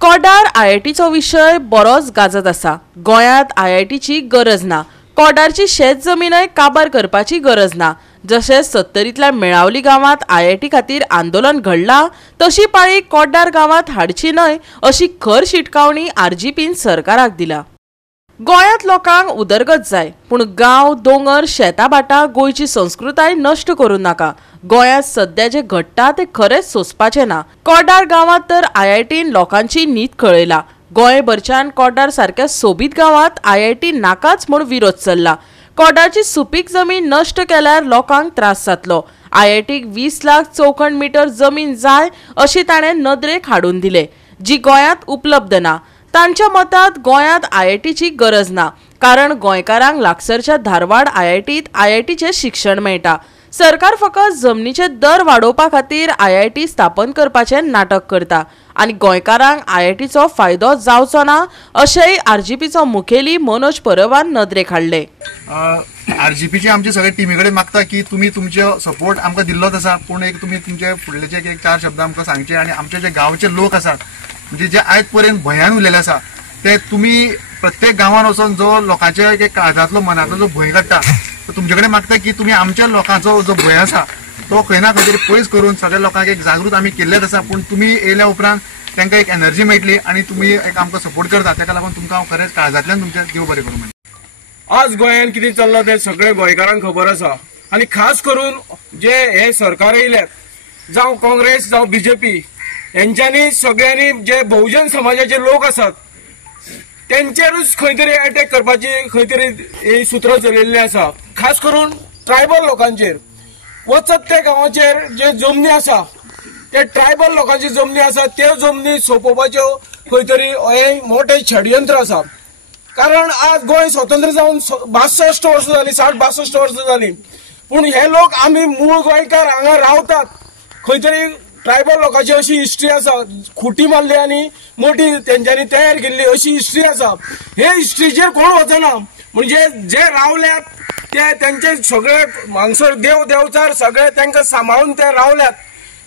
कोडार आयआयटीचो विषय बरोच गाजत आसा। गोंयांत आयआयटीची गरज ना, कोडारची शेत जमीनय काबार करपाची गरज ना। जशे 70तल्या मेळावली गावात आयआयटी खातीर आंदोलन घडला, तशी पाळी कोड्डार गावात हाडची न्हय अशी खर शिटकावणी आरजीपीन सरकाराक दिला। गोंयांत लोकांक उदरगत जाय, पूण गांव दोंगर शेतां भाटां गोंयची संस्कृताय नश्ट करूं नाका। गोंयांत सध्या जे घडटा ते खरेंच सोंसपाचें ना। कोड्डार गांवांत तर आयआयटीन लोकांची न्हीद कळयला। गोंयभरच्यान कोड्डार सारक्या सोबीत गांवांत आयआयटी नाकाच म्हूण विरोध चल्ला। कोड्डारची सुपीक जमीन नश्ट केल्यार लोकांक त्रास जातलो। आयआयटीक 20 लाख चौखण मीटर जमीन जाय अशी ताणें नदरेक हाडून दिले, जी गोंयांत उपलब्ध ना। तांच्या मतांत गोंयांत आयआयटीची गरज ना, कारण गोंयकारांक लागसरच्या धारवाड आयआयटीत आयआयटीचें शिक्षण मेळटा। सरकार फकत जमनीचे दर वाडोवपा खातीर आयआयटी स्थापन करपाचें नाटक करता आनी गोंयकारांक आयआयटीचो फायदो जावचो ना अशेंय आरजीपीचो मुखेली मनोज परबान नदरेक हाडले। आरजीपीचे आमचे सगळे टीमी कडेन मागता की तुम्ही तुमचो सपोर्ट आमकां दिल्लोच आसा, पूण एक तुम्ही तुमचे फुडलेचे एक 4 शब्द आमकां सांगचे आनी आमचे जे गांवचे लोक आसात म्हणजे जे आयज पर्यंत भंयान उरलेले आसा ते तुम्ही प्रत्येक गांवांत वचून जो लोकांच्या एक काळजांतलो मनांतलो जो भंय काडटा तो तुमचे कडेन मागता की तुम्ही आमच्या लोकांचो जो भंय आसा तो खंय ना खंय तरी पयस करून सगळ्या लोकांक एक जागृत आमी केल्लेच आसा। पूण तुम्ही येयल्या उपरांत तांकां एक एनर्जी मेळटली आनी तुम्ही एक आमकां सपोर्ट करता, ताका लागून तुमकां हांव खरेंच काळजांतल्यान तुमचे देव बरें करूं म्हणटा। आज गोंयांत कितें चल्लां तें सगळे गोंयकारांक खबर आसा आनी खास करून जे हे सरकार येयल्यात जावं काँग्रेस जावं बीजेपी यांच्यांनी सगळ्यांनी जे बहुजन समाजाचे लोक आसात त्यांचेरूच खंय तरी अटॅक करपाची खंय तरी सूत्र चलिल्ले आसा। खास करून ट्रायबल लोकांचेर वचत त्या गांवाचेर जे जमनी आसा ते ट्रायबल लोकांची जमनी आसा त्यो जमनी सोंपोवपाच्यो खंय तरी हे मोठे षडयंत्र आसा। कारण आज गोंय स्वतंत्र जावन 62 वर्सां जाली, 60-62 वर्सां जाली, पूण हे लोक आमी मूळ गोंयकार हांगा रावतात। खंय तरी ट्रायबल लोकांची अशी हिस्ट्री आसा, खुटी मारली आनी मोठी तेंच्यांनी तयार केल्ली अशी हिस्ट्री आसा। हे हिस्ट्रीचेर कोण वचना, म्हणजे जे रावल्यात ते त्यांचे सगळे हांगसर देव देवचार सगळे तांकां सांबाळून ते रावल्यात।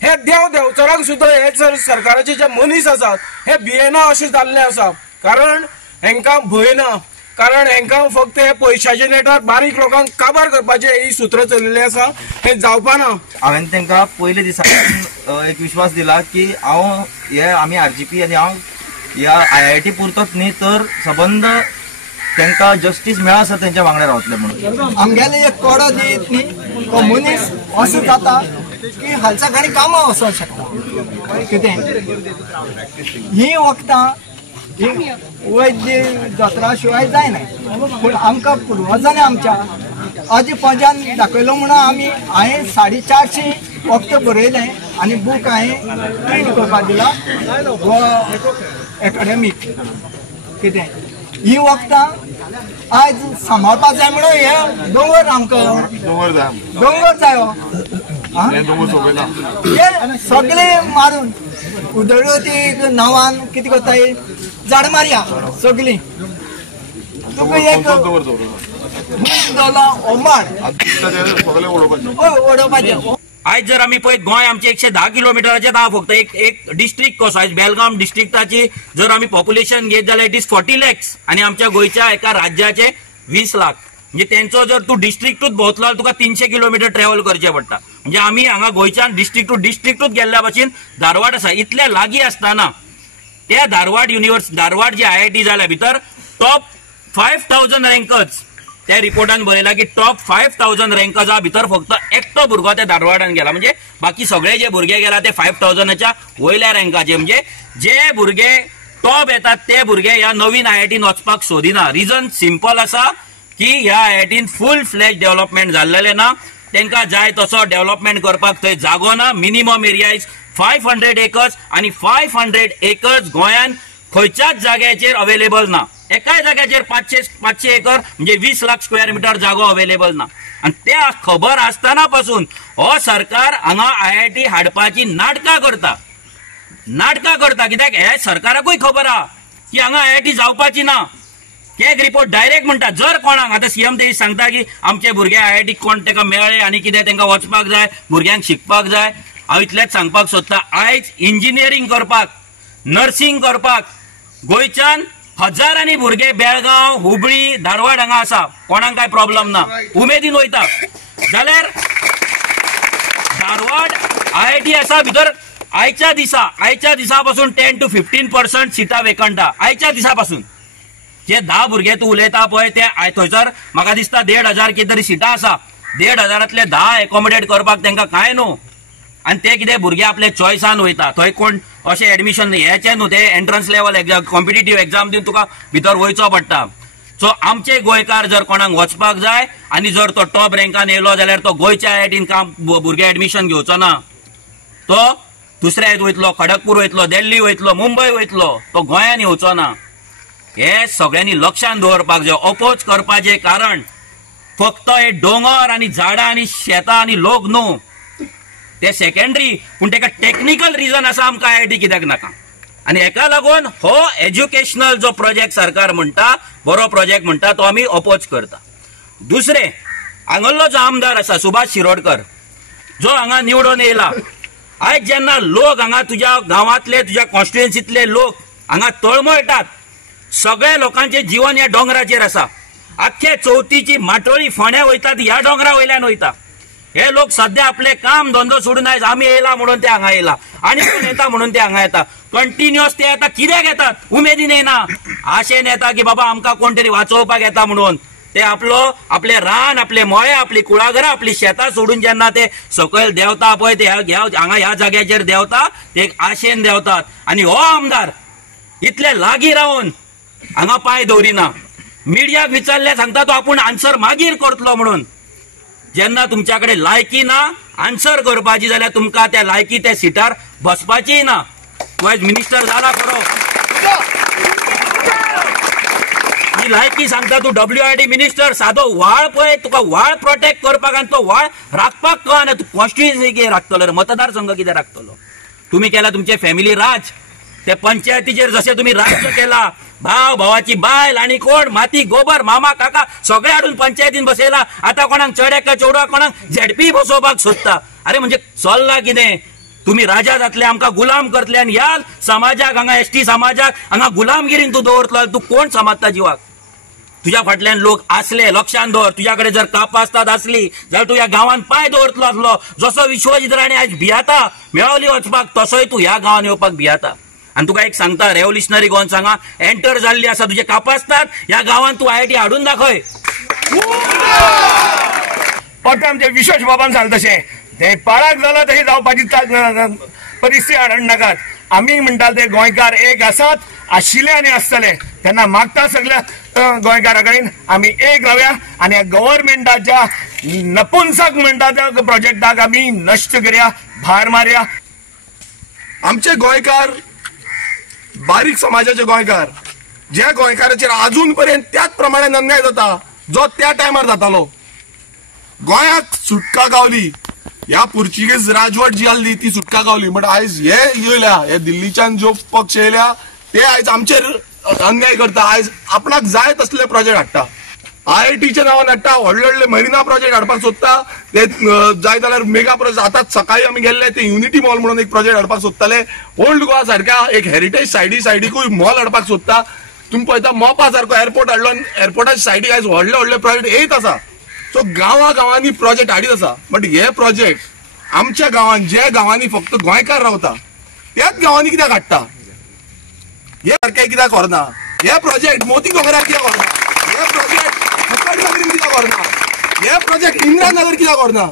हे देव देवचारांक सुद्दां हे जर सरकाराचे जे मनीस आसात हे भियेना अशें जाल्ले आसा, कारण हेंकां भंय ना, कारण हेंकां फक्त हे पयशाचे नेटार बारीक लोकांक काबार करपाचे ही सूत्र चलिल्ली आसा, हे जावपा ना। हांवें तांकां पयले दिसा एक विश्वास दिला की हांव हे आमी आरजीपी आनी हांव ह्या आयआयटी पुरतोच न्ही तर सबंद तांकां जस्टीस मेळ्ळा आसा तेंच्या वांगडा रावतले म्हणून। आमगेले एक कोडो दीत न्ही तो मनीस असो जाता की हालचा घडी कामां वचोंक शकता। कितें ही वखदां वैद्य जत्रा शिवाय जायना, पूण आमकां पुर्वजांनी आमच्या आजी पंजान दाखयलो म्हणून आमी हांवें 450 वखद बरयलें आनी बूक हांवें प्रिंट करपाक दिला एकाडेमीक। कितें ही वखदां आयज सांबाळपाक जाय म्हणून हे दोंगर आमकां दोंगर जायो हे सगळे मारून उदरगती नांवान कितें करताय झाड मारया सगळीं तुका एक उडोवपाचें। आयज जर आमी पळयत गोंय आमचे 110 किलोमिटराचें ना, फक्त एक डिस्ट्रिक्ट कसो आयज बेलगाम डिस्ट्रिक्टाची जर आमी पॉप्युलेशन घेत जाल्यार इट इज 40 lakhs आनी आमच्या गोंयच्या एका राज्याचे 20 लाख। म्हणजे तेंचो जर तूं डिस्ट्रिक्टूच भोंवतलो जाल्यार तुका 300 किलोमिटर ट्रॅव्हल करचें पडटा। म्हणजे आमी हांगा गोंयच्यान डिस्ट्रिक्ट टू डिस्ट्रिक्टूच गेल्ल्या भाशेन धारवाड आसा, इतले लागीं आसतना त्या धारवाड जी आयआयटी जाल्या भितर टॉप 5000 रँकर्स त्या रिपोर्टान बरयला की टॉप 5000 रँकर्सा भितर फक्त एकटो भुरगो त्या धारवाडान गेला। म्हणजे बाकी सगळे जे भुरगे गेला ते 5000च्या वयल्या रँकाचे। म्हणजे जे भुरगे टॉप येतात ते भुरगे ह्या नवीन आयआयटीन वचपाक सोदिना। रिजन सिंपल आसा की ह्या आयआयटीन फूल फ्लॅश डेव्हलपमेंट जाल्लेले ना, तांकां जाय तसो डेव्हलपमेंट करपाक थंय जागो ना। मिनिमम एरिया इज 500 acres आनी 500 acres गोंयान खंयच्याच जाग्याचेर अवेलेबल ना। एकाय जाग्याचेर 500 एकर म्हणजे 20 लाख स्क्वेअर मीटर जागो अवेलेबल ना। आणि त्या खबर आसतना पासून हो सरकार हांगा आयआयटी हाडपाची नाटकां करता कित्याक हे सरकाराकूय खबर आहा की हांगा आयआयटी जावपाची ना। एक रिपोर्ट डायरेक्ट म्हणटा जर कोणाक आता सीएम ते सांगता की आमचे भुरगे आयआयटी कोण ताका मेळ्ळे आनी कितें तांकां वचपाक जाय भुरग्यांक शिकपाक जाय। हांव इतलेंच सांगपाक सोदतां आयज इंजिनियरींग करपाक नर्सिंग करपाक गोंयच्यान हजारांनी भुरगे बेळगांव हुबळी धारवाड हांगा आसा, कोणाक काय प्रॉब्लेम ना, उमेदीन वयता. जाल्यार धारवाड IIT आसा भितर आयच्या दिसा पासून 10 to 15% सिटां वेकंट आहा. आयच्या दिसा पासून जे 10 भुरगे तूं उलयता पळय ते थंयसर म्हाका दिसता 1,500 कितें तरी सिटां आसा. 1,500तले 10 एकोमोडेट करपाक तांकां काय न्हू. आनी ते कितें भुरगे आपले चॉयसान वयता. थंय कोण अशें एडमिशन हेचें न्हू, ते entrance level exam competitive exam दिवन तुका भितर वयचो पडटा. सो आमचे गोंयकार जर कोणाक वचपाक जाय आनी जर तो टॉप रँकान येयलो जाल्यार तो गोंयच्या IITन काम भुरगे एडमिशन घेवचो ना. तो दुसऱ्या वयतलो, खडगपूर वयतलो, दिल्ली वयतलो, मुंबय वयतलो, तो गोंयान येवचो ना. हे सगळ्यांनी लक्षांत दवरपाक जाय. अपोज करपाचें कारण फक्त हे डोंगर आनी झाडां आनी शेतां आनी लोक न्हू, ते सेकंडरी, पूण तेका टेक्निकल रिजन आसा आमकां IIT कित्याक नाका. आनी हेका लागून हो एज्युकेशनल जो प्रोजेक्ट सरकार म्हणटा, बरो प्रोजेक्ट म्हणटा, तो आमी अपोज करता. दुसरे, हांगलो जो आमदार आसा सुभाष शिरोडकर, जो हांगा निवडून येयला, आयज जेन्ना लोक हांगा तुज्या गांवांतले तुज्या कॉन्स्टिट्युएन्सींतले लोक हांगा तळमळटात, सगळे लोकांचे जीवन ह्या डोंगराचेर आसा. आख्खे चवथीची माटोळी फोंड्या वयतात ह्या डोंगरा वयल्यान वयता. हे लोक सध्या आपले काम धंदो सोडून आयज आमी येयला म्हणून ते हांगा येयला, आनी कोण येता म्हणून ते हांगा येता. कंटिन्युअस ते येता, कित्याक येतात? उमेदीन येना, आशेन येता की बाबा आमकां कोण तरी वाचोवपाक येता म्हणून. ते आपले रान, आपले मळे, आपली कुळागरां, आपली शेतां सोडून जेन्ना ते सकयल देंवता पळय, ते हांगा ह्या जाग्याचेर देंवता, ते आशेन देंवतात. आनी हो आमदार इतले लागीं रावन हांगा पांय दवरिना. मिडियाक विचारले सांगता तो आपूण आन्सर मागीर करतलो म्हणून. जेन्ना तुमच्या कडेन लायकी ना आन्सर करपाची जाल्यार तुमकां त्या लायकी त्या सिटार बसपाची ना. तूं आयज मिनिस्टर जाला खरो, ही लायकी सांगता तूं WIT मिनिस्टर, सादो व्हाळ पळय, तुका व्हाळ प्रोटेक्ट करपाक आनी तो व्हाळ राखपाक कळना. तूं कॉन्स्टिट्युएन्सी कितें राखतलो, मतदारसंघ कितें राखतलो? तुम्ही केला तुमचे फॅमिली राज. ते पंचायतीचेर जशें तुम्ही राज्य केला, भाव भावाची बायल आनी कोण माती गोबर मामा काका सगळे हाडून पंचायतीन बसयला. आता कोणाक चेड्याक चेडवा कोणाक झेडपी बसोवपाक सोदता. अरे म्हणजे चल्ला कितें? तुम्ही राजा जातले, आमकां गुलाम करतले, आनी ह्या समाजाक हांगा ST समाजाक हांगा गुलामगिरीन तूं दवरतलो. तूं कोण समजता जिवाक? तुझ्या फाटल्यान लोक असले, लक्षांत दवर. तुझ्या कडेन जर कापास्ताद असली जाल्यार तूं ह्या गांवांत पांय दवरतलो आसलो. जसो विश्वजीत राणे आयज भियाता मेळवली वचपाक, तसोय तूं ह्या गांवांत येवपाक भियाता. आणि तुका एक सांगता, रेव्होल्युशनरी गोवन सांगा एंटर जाल्ली आसा तुजे कापास्ताद, ह्या गांवांत तूं IIT हाडून दाखय. फक्त आमचे विश्वेश बाबान सांगता तशें ते पाळाक जाला तशी जावपाची परिस्थिती हाडून नाकात. आमी म्हणटा ते गोंयकार एक आसात, आशिल्ले आनी आसतले. तेन्ना मागता सगळ्या गोंयकारा कडेन आमी एक रावया आनी गव्हर्नमेंटाच्या नपुंसक म्हणटा त्या प्रोजेक्टाक आमी नश्ट करया, भार मारया. आमचे गोंयकार बारीक समाजाचे गोंयकार, ज्या गोंयकाराचेर अजून पर्यंत त्याच प्रमाणे अन्याय जाता जो त्या टायमार जातालो. गोंयाक सुटका गावली, ह्या पुर्तुगेज राजवट जी आसली ती सुटका गावली. बट आयज हे येयल्या, हे दिल्लीच्यान जो पक्ष येयल्या ते आयज आमचेर अन्याय करता. आयज आपणाक जाय तसले प्रोजेक्ट हाडटा, IITच्या नांवान हाडटा, व्हडले व्हडले मरिना प्रोजेक्ट हाडपाक सोदता. ते जाय जाल्यार मेगा प्रोजेक्ट. आतांच सकाळी आमी गेल्ले, ते युनिटी मॉल म्हणून एक प्रोजेक्ट हाडपाक सोदताले. ओल्ड गोवा सारख्या एक हेरिटेज सायडीकूय मॉल हाडपाक सोदता. तुम्ही पळयता मोपा सारको एअरपोर्ट हाडलो, एअरपोर्टाच्या सायडीक आयज व्हडले व्हडले प्रोजेक्ट येत आसा. सो गांवांनी प्रोजेक्ट हाडीत आसा. बट हे प्रोजेक्ट आमच्या गांवांत, जे गांवांनी फक्त गोंयकार रावता त्याच गांवांनी कित्याक हाडटा? हे सारके कित्याक व्हरना? हे प्रोजेक्ट मोती दोंगरार कित्याक व्हरना? हे प्रोजेक्ट मुखाटनगरीन कित्याक व्हरना? हे प्रोजेक्ट इंदिरानगर कित्याक व्हरना?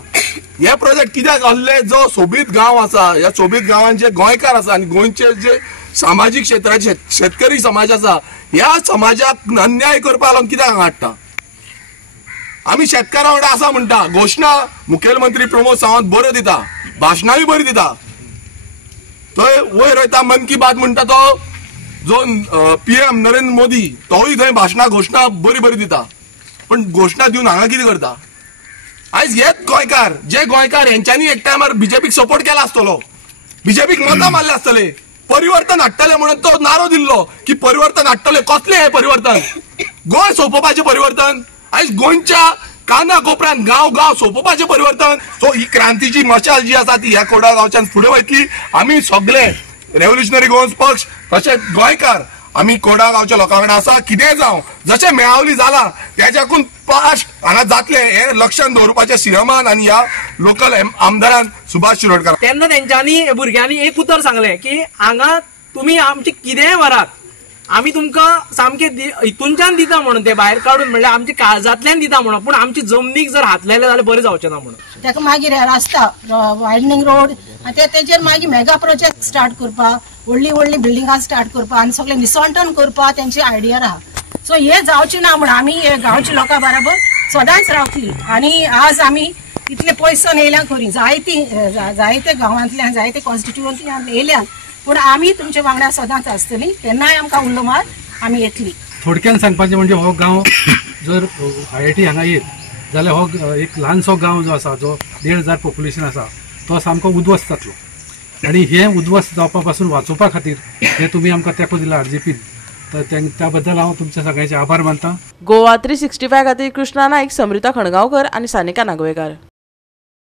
हे प्रोजेक्ट कित्याक आहले? जो सोबीत गांव आसा, ह्या सोबीत गांवांचे गोंयकार आसा आनी गोंयचे जे सामाजीक क्षेत्राचे शेतकरी समाज आसा, ह्या समाजाक अन्याय करपाक लागून कित्याक हाडटा? आमी शेतकारां वांगडा आसा म्हणटा. घोशणा मुखेलमंत्री प्रमोद सावंत बऱ्यो दिता, भाशणांय बरी दिता. थंय वयर वयता मन की बात म्हणटा तो जो PM नरेंद्र मोदी, तोय थंय भाशणां घोशणा बरी बरी दिता. पण घोशणा दिवन हांगा कितें करता? आयज हेच गोंयकार, जे गोंयकार हेंच्यांनी एक टायमार BJPक सपोर्ट केला आसतलो, BJPक मतां मारले आसतले, परिवर्तन हाडटले म्हणून तो नारो दिल्लो की परिवर्तन हाडटले. कसले हे परिवर्तन? गोंय सोंपोवपाचें परिवर्तन? आयज गोंयच्या काना कोपऱ्यान गांव गांव सोंपोवपाचें परिवर्तन? सो ही क्रांतीची मशाल जी आसा ती ह्या कोडा गांवच्यान फुडें वयतली. आमी सगळे रेव्होल्युशनरी गोवन्स पक्ष तशेंच गोंयकार आमी कोडा गांवच्या लोकां कडेन आसा. कितेंय जावं जशें मेळावली जाला त्याच्याकून फास्ट हांगा जातले हे लक्षांत दवरपाचें सीएमान आनी ह्या लोकल आमदारान सुभाष शिरोडकर. तेन्ना तेंच्यांनी भुरग्यांनी एक उतर सांगलें की हांगा तुमी आमचे कितेंय व्हरात आमी तुमकां सामके हितूनच्यान दिता म्हणून, ते भायर काडून म्हणल्यार आमच्या काळजांतल्यान दिता म्हणून, पूण आमची जमनीक जर हात लायले जाल्यार बरें जावचें ना म्हणून. ताका मागीर रस्ता वायडनींग रोड तेजेर मागीर मेगा प्रोजेक्ट स्टार्ट करपाक, व्हडली व्हडली बिल्डिंगां स्टार्ट करपाक आनी सगळें निसंटन करपाक तेंची आयडिया आहा. सो हे जावचें ना म्हणून आमी हे गांवच्या लोकां बरोबर सदांच रावतली. आनी आज आमी इतले पयसून येयल्या खरी जायते गांवांतल्यान जायते कॉन्स्टिट्युएन्सींतल्यान येयल्यान, पूण आमी तुमच्या वांगडा सदांच आसतली. केन्नाय आमकां उल्लो मार आमी येतली. थोडक्यान सांगपाचें म्हणजे हो गांव जर IIT हांगा येत जाल्यार हो एक ल्हानसो गांव जो आसा जो 1,500 पॉप्युलेशन आसा तो सामको उद्वस्त जातलो. आनी हे उद्वस्त जावपा पासून वाचोवपा खातीर हे तुमी आमकां तेंको दिला RGPन, तर त्या बद्दल हांव तुमच्या सगळ्यांचे आभार मानतां. गोवा 365 खातीर कृष्णा नाईक, समृता खणगांवकर आनी सानिका नागवेकर.